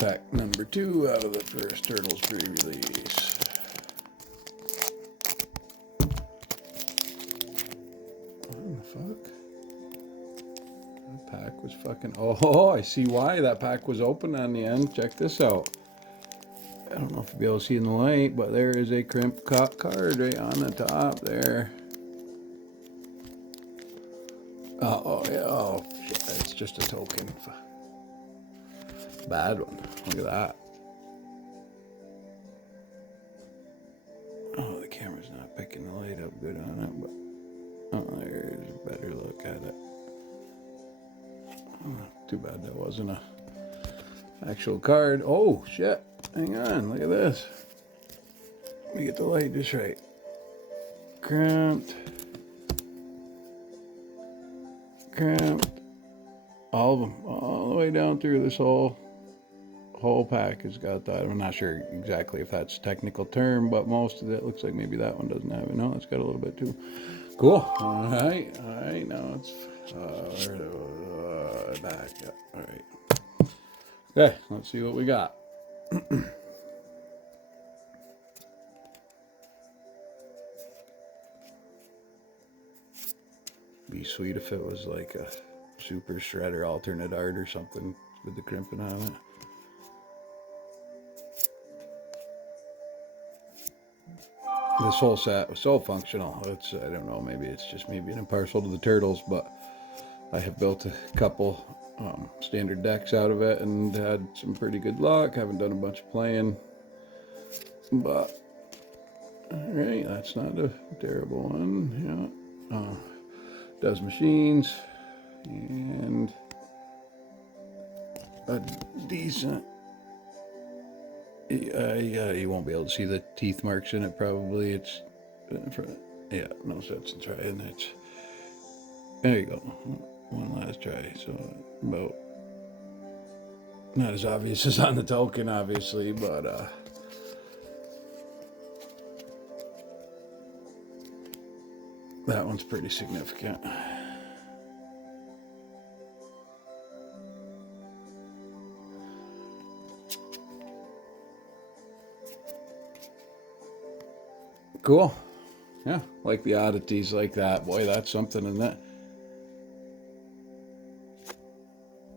pack number 2 out of the first Turtles pre-release. What the fuck? That pack was fucking... Oh, I see why that pack was open on the end. Check this out. I don't know if you'll be able to see in the light, but there is a crimp card right on the top there. Oh, yeah. Oh, shit. It's just a token. Bad one. Look at that. Oh, the camera's not picking the light up good on it, but oh, there's a better look at it. Oh, too bad that wasn't a actual card. Oh, shit. Hang on. Look at this. Let me get the light just right. Crimped. All of them, all the way down through this whole pack has got that. I'm not sure exactly if that's a technical term, but most of it looks like maybe that one doesn't have it. No, it's got a little bit too. Cool. All right. Now it's back. Yeah. All right. Okay. Let's see what we got. Be sweet if it was like a super shredder alternate art or something with the crimping on it. This whole set was so functional. It's, I don't know, maybe it's just me being impartial to the Turtles, but I have built a couple standard decks out of it and had some pretty good luck. Haven't done a bunch of playing, but all right, that's not a terrible one. Yeah. Does machines and a decent. Yeah, you won't be able to see the teeth marks in it. Probably it's yeah, no sense in trying. It's there you go. One last try. So about not as obvious as on the token, obviously, but that one's pretty significant. Cool. Yeah, like the oddities like that. Boy, that's something, isn't it?